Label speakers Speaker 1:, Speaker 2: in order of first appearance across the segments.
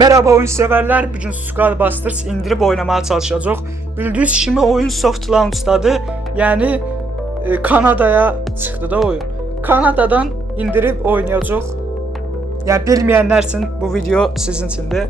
Speaker 1: Merhaba oyun severler. Bugün Skull Busters indirip oynamaya çalışacağız. Bildiğiniz kimi oyun soft launch'tadır. Yani e, Kanada'ya çıktı da oyun. Kanada'dan indirip oynayacağız. Yani bilmeyenler için bu video sizin içindir.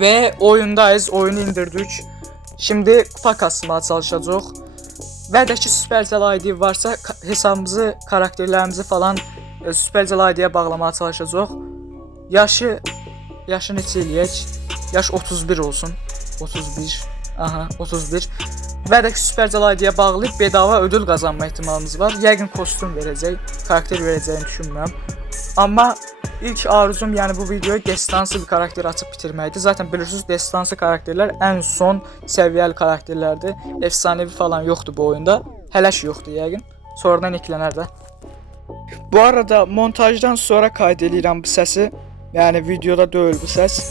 Speaker 1: Ve oyundayız. Oyunu indirdik. Şimdi kupa kasmaya çalışacağız. Və də ki Supercell ID varsa hesabımızı, karakterlərimizi falan e, Supercell ID-yə bağlamağa. Yaşı yaşı neçə eləyək? Yaş 31 olsun. 31. Aha, 31. Və də ki Supercell ID-yə bağlayıb bedava ödül qazanma ehtimalımız var. Yəqin kostyum verəcək, karakter verəcəyini düşünmürəm. Amma ilk arzum yəni bu videoya destansı bir karakter açıb bitirməkdir. Zaten bilirsiniz destansı karakterlər ən son səviyyəli karakterlərdir. Efsanevi falan yoxdur bu oyunda. Hələş yoxdur yəqin. Sonradan eklənər də. Bu arada montajdan sonra kayd edirəm bu səsi. Yəni videoda deyil bu səs.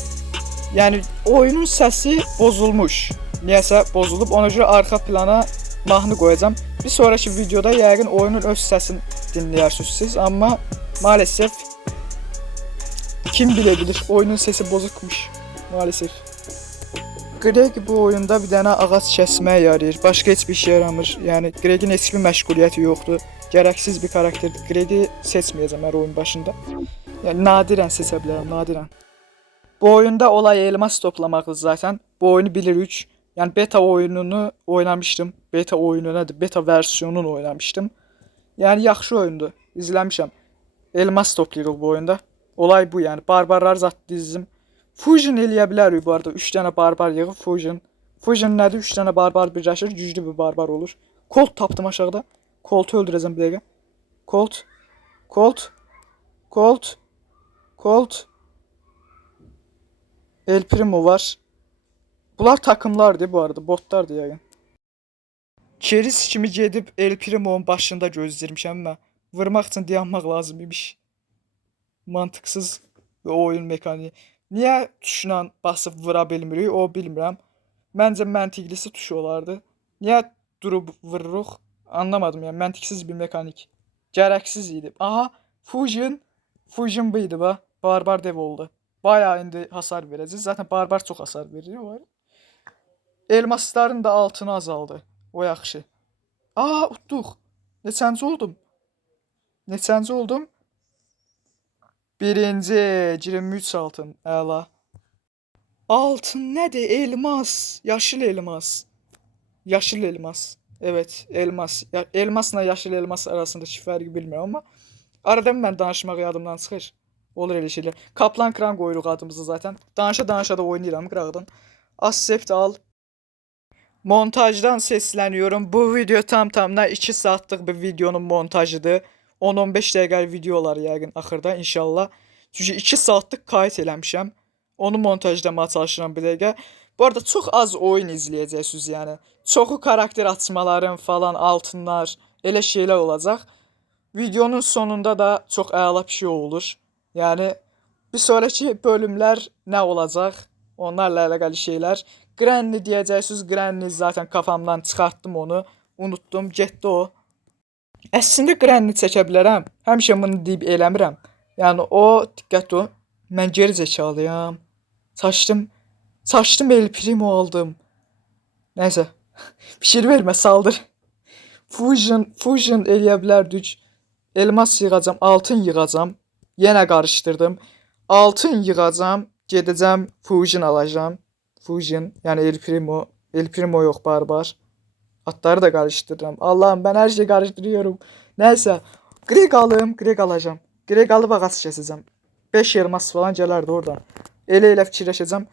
Speaker 1: Yəni oyunun səsi bozulmuş. Niyəsə bozulub. Ona görə arxa plana mahnı qoyacağam. Bir sonraki videoda yəqin oyunun öz səsini dinləyərsiniz siz, amma maalesef kim bilebilir oyunun sesi bozukmuş maalesef. Greg bu oyunda bir dənə ağac kəsməyə yarayır. Başqa heç bir işə yaramır. Yəni Gregin heç bir məşğuliyyəti yoxdur. Gərəksiz bir karakterdir. Gregi seçməyəcəm hər oyun başında. Yəni nadirən seçə bilərəm, nadirən. Bu oyunda olay elmas toplamaqdır zaten. Bu oyunu bilirik. Yəni beta oyununu oynamışdım. Beta oyunu nədir? Beta versiyonunu oynamışdım. Yəni yaxşı oyundur. İzləmişəm. Elmas toplayırıq bu oyunda. Olay bu yəni. Barbarlar zat dizdim. Fusion eləyə bilərik bu arada. 3 dənə barbar yığıb fusion. Fusion nədir? 3 dənə barbar birləşir, güclü bir barbar olur. Colt tapdım aşağıda. Colt'u öldürəcəm bir dəqiqə. Colt. Colt. Colt. Colt. El Primo var. Bunlar takımlardı bu arada, botlardı yəqin. Keris kimi gedib El Primo'nun başında gözləyirmişəm mən. Vurmaq üçün dayanmaq lazım imiş. Mantıqsız bir oyun mekaniği. Niyə tuşla basıb vura bilmirik, o bilmirəm. Məncə məntiqlisi tuş olardı. Niyə durub vururuq? Anlamadım yəni məntiqsiz bir mekanik. Gərəksiz idi. Aha, Fusion. Fusion bu idi ba. Barbar dev oldu. Bayağı indi hasar verəcək. Zaten barbar çox hasar verir o. Elmasların da altını azaldı. O yaxşı. Aa, utduq. Neçənci oldum? Neçənci oldum? Birinci 23 altın. Əla. Altın nədir? Elmas. Yaşıl elmas. Yaşıl elmas. Evet, elmas. Ya, elmasla yaşıl elmas arasındakı fərqi bilmirəm amma aradan mən danışmaq yadımdan çıxır. Olur elə şeylər. Kaplan kran qoyuruq adımızı zaten. Danışa-danışa da oynayıram qıraqdan. Accept al. Montajdan sesleniyorum. Bu video tam tamına 2 saatlıq bir videonun montajıdır. 10-15 dəqiqəlik videolar yəqin axırda inşallah. Çünki 2 saatlıq kayıt eləmişəm. Onu montajlamağa çalışıram bir dəqiqə. Bu arada çox az oyun izləyəcəksiniz yəni. Çoxu karakter açmaların falan altınlar, elə şeylər olacaq. Videonun sonunda da çox əla bir şey olur. Yəni Bir sonraki bölümler ne olacak? Onlarla alakalı şeyler. Granny diyeceksiniz. Granny zaten kafamdan çıkarttım onu. Unuttum. Getdi o. Əslində Granny çəkə bilərəm. Həmişə bunu deyib eləmirəm. Yəni o diqqət o. Mən geri zəkalıyam. Saçdım. Saçdım El Primo aldım. Nəysə. Fikir vermə, saldır. Fusion, fusion eləyə bilərdik. Elmas yığacam, altın yığacam. Yenə qarışdırdım. Altın yığacam, gedəcəm fusion alacağam. Fusion, yəni El Primo, El Primo yox barbar. Adları da qarışdırıram. Allahım ben her şeyi qarışdırıyorum. Nəysə, Greg alım, Greg alacağam. Greg alıb ağac kəsəcəm. 5 elmas falan gələrdi oradan. Elə elə fikirləşəcəm.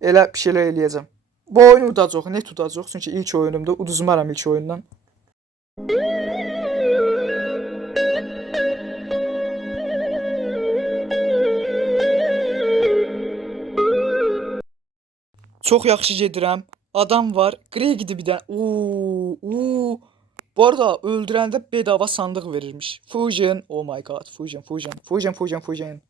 Speaker 1: Elə bir şeylər eləyəcəm. Bu oyunu udacaq, net udacaq. Çünki ilk oyunumdur. Uduzmaram ilk oyundan. Çox yaxşı gedirəm. Adam var. Grey gidib bir dənə. Oo, oo. Bu arada öldürəndə bedava sandıq verirmiş. Fusion. Oh my god. Fusion, fusion. Fusion, fusion, fusion.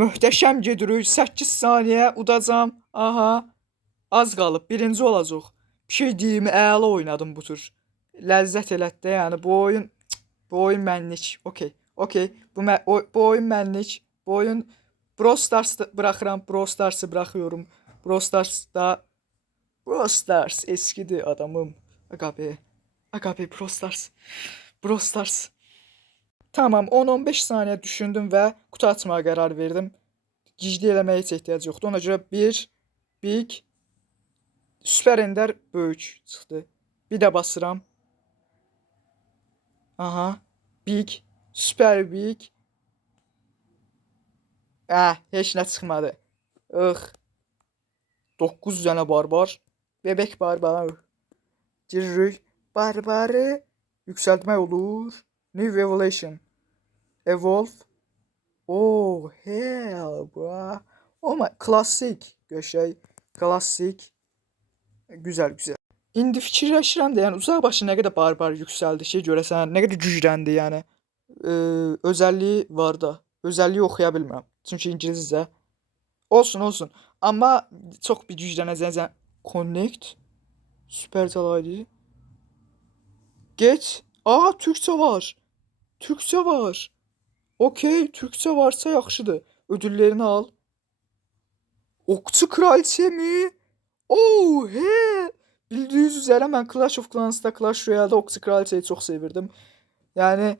Speaker 1: Möhtəşəm gedirik. 8 saniyə udacam. Aha. Az qalıb. Birinci olacaq. Bir şey deyim, əla oynadım bu tur. Ləzzət elətdi. Yəni bu oyun bu oyun mənlik. Okay. Okay. Bu bu oyun mənlik. Bu oyun Brawl Stars'ı bırakıram. Brawl bırakıyorum. Brawl Stars'da Brawl Stars eskidir adamım. Aga be. Aga be Brawl Stars. Brawl Stars. Tamam 10-15 saniyə düşündüm və qutu açmağa qərar verdim. Gizli eləməyə heç ehtiyac yoxdur. Ona görə 1 big Süper Ender böyük çıxdı. Bir də basıram. Aha. Big Süper Big Hə, heç nə çıxmadı. Ix. 9 dənə barbar. Bebek barbar. Giririk. Barbarı yüksəltmək olur. New Evolution. Evolve. Oh hell bro. Oh my klasik göşey. Klasik. Güzel güzel. İndi fikirləşirəm də, yəni uzaq başı nə qədər barbar yüksəldi şey görəsən, nə qədər gücləndi yəni. Ee, özəlliyi var da. Özəlliyi oxuya bilmirəm. Çünki ingiliscə. Olsun, olsun. Amma çox bir güclənəcəyəm. Connect. Süper çalaydı. Geç. Aa, Türkçə var. Türkçə var. Okey, Türkçə varsa yaxşıdır. Ödüllərini al. Okçu kraliçe mi? Oh, he. Bildiğiniz üzere ben Clash of Clans'da Clash Royale'da Okçu Kraliçeyi çok sevirdim. Yani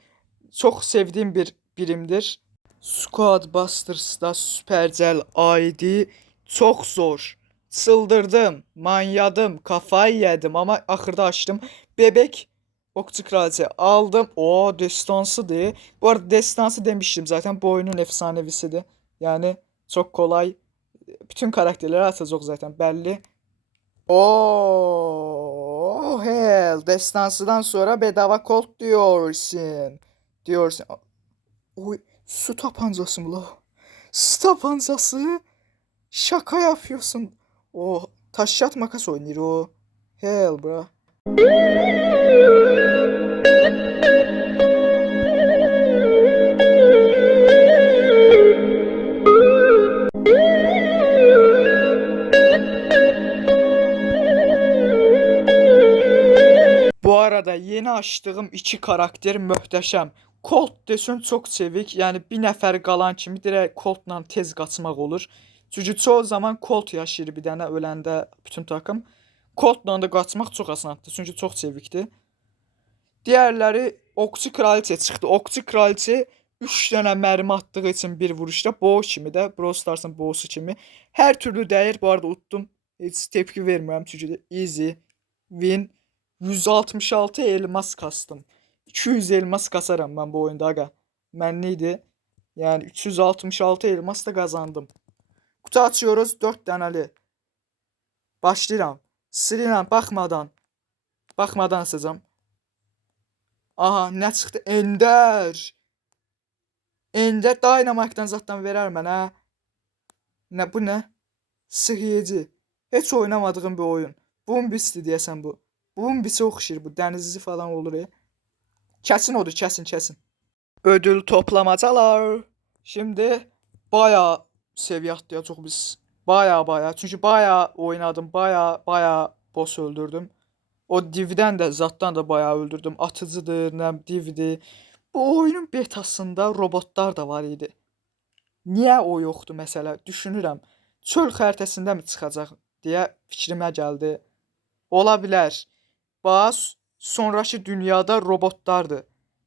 Speaker 1: çok sevdiğim bir birimdir. Squad Busters'da Supercell ID çok zor. Çıldırdım, manyadım, kafayı yedim ama ahırda açtım. Bebek Okçu Kraliçe aldım. O destansıdır. Bu arada destansı demiştim zaten bu oyunun efsanevisidir. Yani çok kolay. Bütün karakterleri atacak zaten belli. Oh hell. Destansıdan sonra bedava Colt diyorsun. Diyorsun. Oy su tabancası mı la? Su tabancası? Şaka yapıyorsun. O taş yat makas oynuyor o. Hell bro. Arada yeni açtığım iki karakter möhtəşəm. Colt desin çox sevik. Yəni bir nəfər qalan kimi direkt Coltla tez qaçmaq olur. Çünki çoğu zaman Colt yaşayır bir dənə öləndə bütün takım. Coltla da qaçmaq çox asandır. Çünki çox sevikdir. Diğerləri Okçu Kraliçe çıxdı. Okçu Kraliçe 3 dənə mərmi atdığı üçün bir vuruşda bow kimi də Brawl Stars'ın bowsu kimi hər türlü dəyir. Bu arada utdum. Heç tepki vermirəm çünki easy win 166 elmas kastım. 200 elmas kasaram ben bu oyunda aga. Ben neydi? Yani 366 elmas da kazandım. Kutu açıyoruz 4 taneli. Başlayıram. Silinəm baxmadan. Baxmadan asacağam. Aha, nə çıxdı? Ender. Ender Dynamite-dan zatdan verər mənə. Nə bu nə? Sıxıyıcı. Heç oynamadığım bir oyun. Bumbisdir deyəsən bu. Bumbisi oxşayır bu. Dənizli falan olur. E. Kəsin odur, kəsin, kəsin. Ödül toplamacalar. Şimdi bayağı seviye atlayacaq biz. Bayağı bayağı. Çünkü bayağı oynadım. Bayağı bayağı boss öldürdüm. O divdən də zatdan da bayağı öldürdüm. Atıcıdır, nə divdir. Bu oyunun betasında robotlar da var idi. Niyə o yoxdur məsələ? Düşünürəm. Çöl xəritəsində mi çıxacaq deyə fikrimə gəldi. Ola bilər. Bax, sonrakı dünyada robotlardır.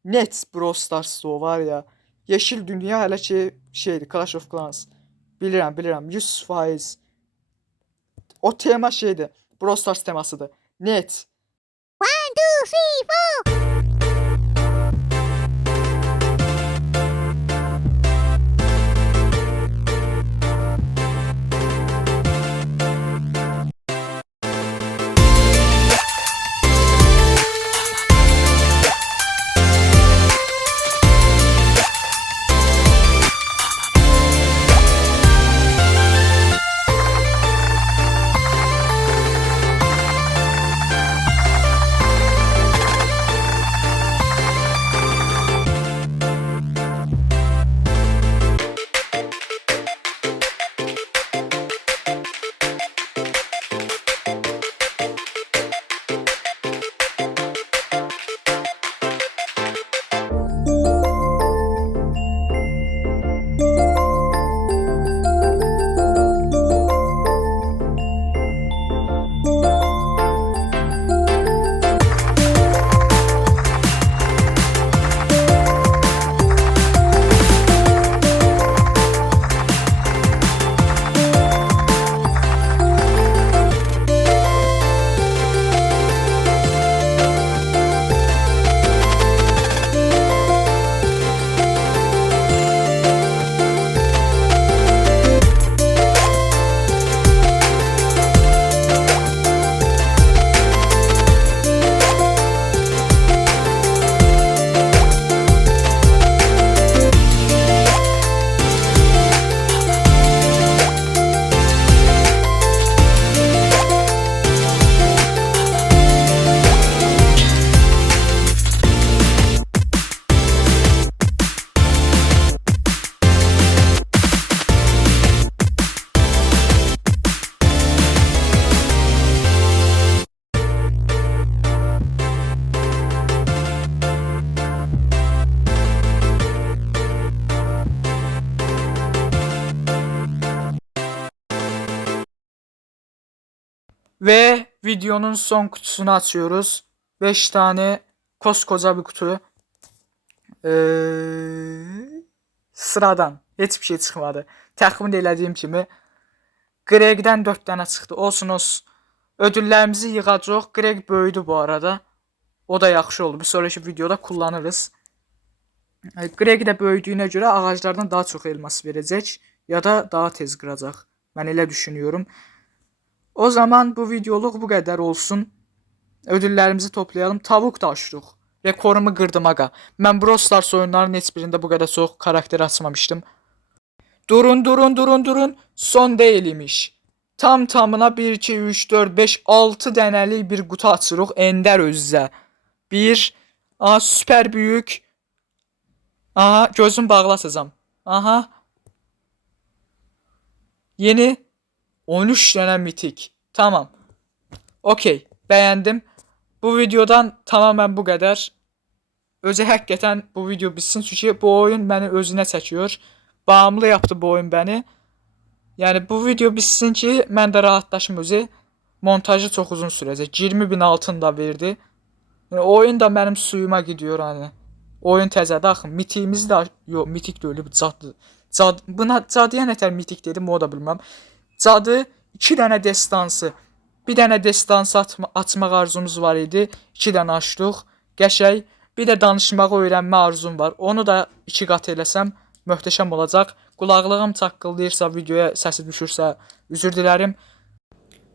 Speaker 1: Net Brawl Stars'da var ya. Yeşil dünya hələ ki şeydir, Clash of Clans. Bilirəm, bilirəm. 100%. O tema şeydir. Brawl Stars. Net. Ve videonun son kutusunu açıyoruz. 5 tane koskoca bir kutu. Ee, sıradan hiçbir şey çıxmadı. Təxmin elədiyim kimi Greg'dən 4 dənə çıxdı. Olsun olsun. Ödüllərimizi yığacaq. Greg böyüdü bu arada. O da yaxşı oldu. Bir sonraki videoda kullanırız. E, Greg də böyüdüyünə görə ağaclardan daha çox elmas verəcək ya da daha tez qıracaq. Mən elə düşünüyorum. O zaman bu videoluk bu kadar olsun. Ödüllerimizi toplayalım. Tavuk da açdıq. Rekorumu qırdım aga. Mən Brawl Stars oyunlarının heç bu qədər çox karakter açmamışdım. Durun durun durun durun. Son deyil imiş. Tam tamına 1 2 3 4 5 6 dənəlik bir qutu açırıq Ender özünə. 1 Aha süper büyük. Aha gözüm bağlı açacağım. Aha. Yeni 13 tane mitik. Tamam. Okey. Beğendim. Bu videodan tamamen bu kadar. Özü həqiqətən bu video bitsin çünki bu oyun məni özünə çəkiyor. Bağımlı yaptı bu oyun bəni. Yəni bu video bitsin ki, mən də rahatlaşım özü. Montajı çox uzun sürəcək. 20 bin altın da verdi. Yəni, oyun da mənim suyuma gidiyor hani. Oyun təzədir axı. Mitiyimiz də yox, mitik deyil, bu caddı. Cad buna cadıya nətər mitik dedim, o da bilməm. Cadı 2 dənə destansı. Bir dənə destansı atma, açmaq arzumuz var idi. 2 dənə açdıq. Qəşəng. Bir də danışmağı öyrənmə arzum var. Onu da 2 qat eləsəm möhtəşəm olacaq. Qulaqlığım çaqqıldayırsa, videoya səsi düşürsə, üzr dilərim.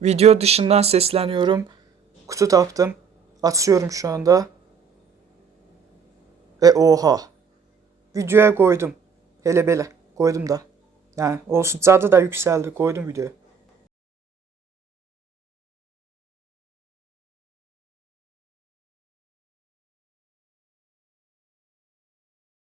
Speaker 1: Video dışından sesleniyorum. Kutu tapdım. Açıyorum şu anda. Ve oha. Videoya koydum. Hele belə. Koydum da. Yani olsun. Cadı da yükseldi. Koydum videoya.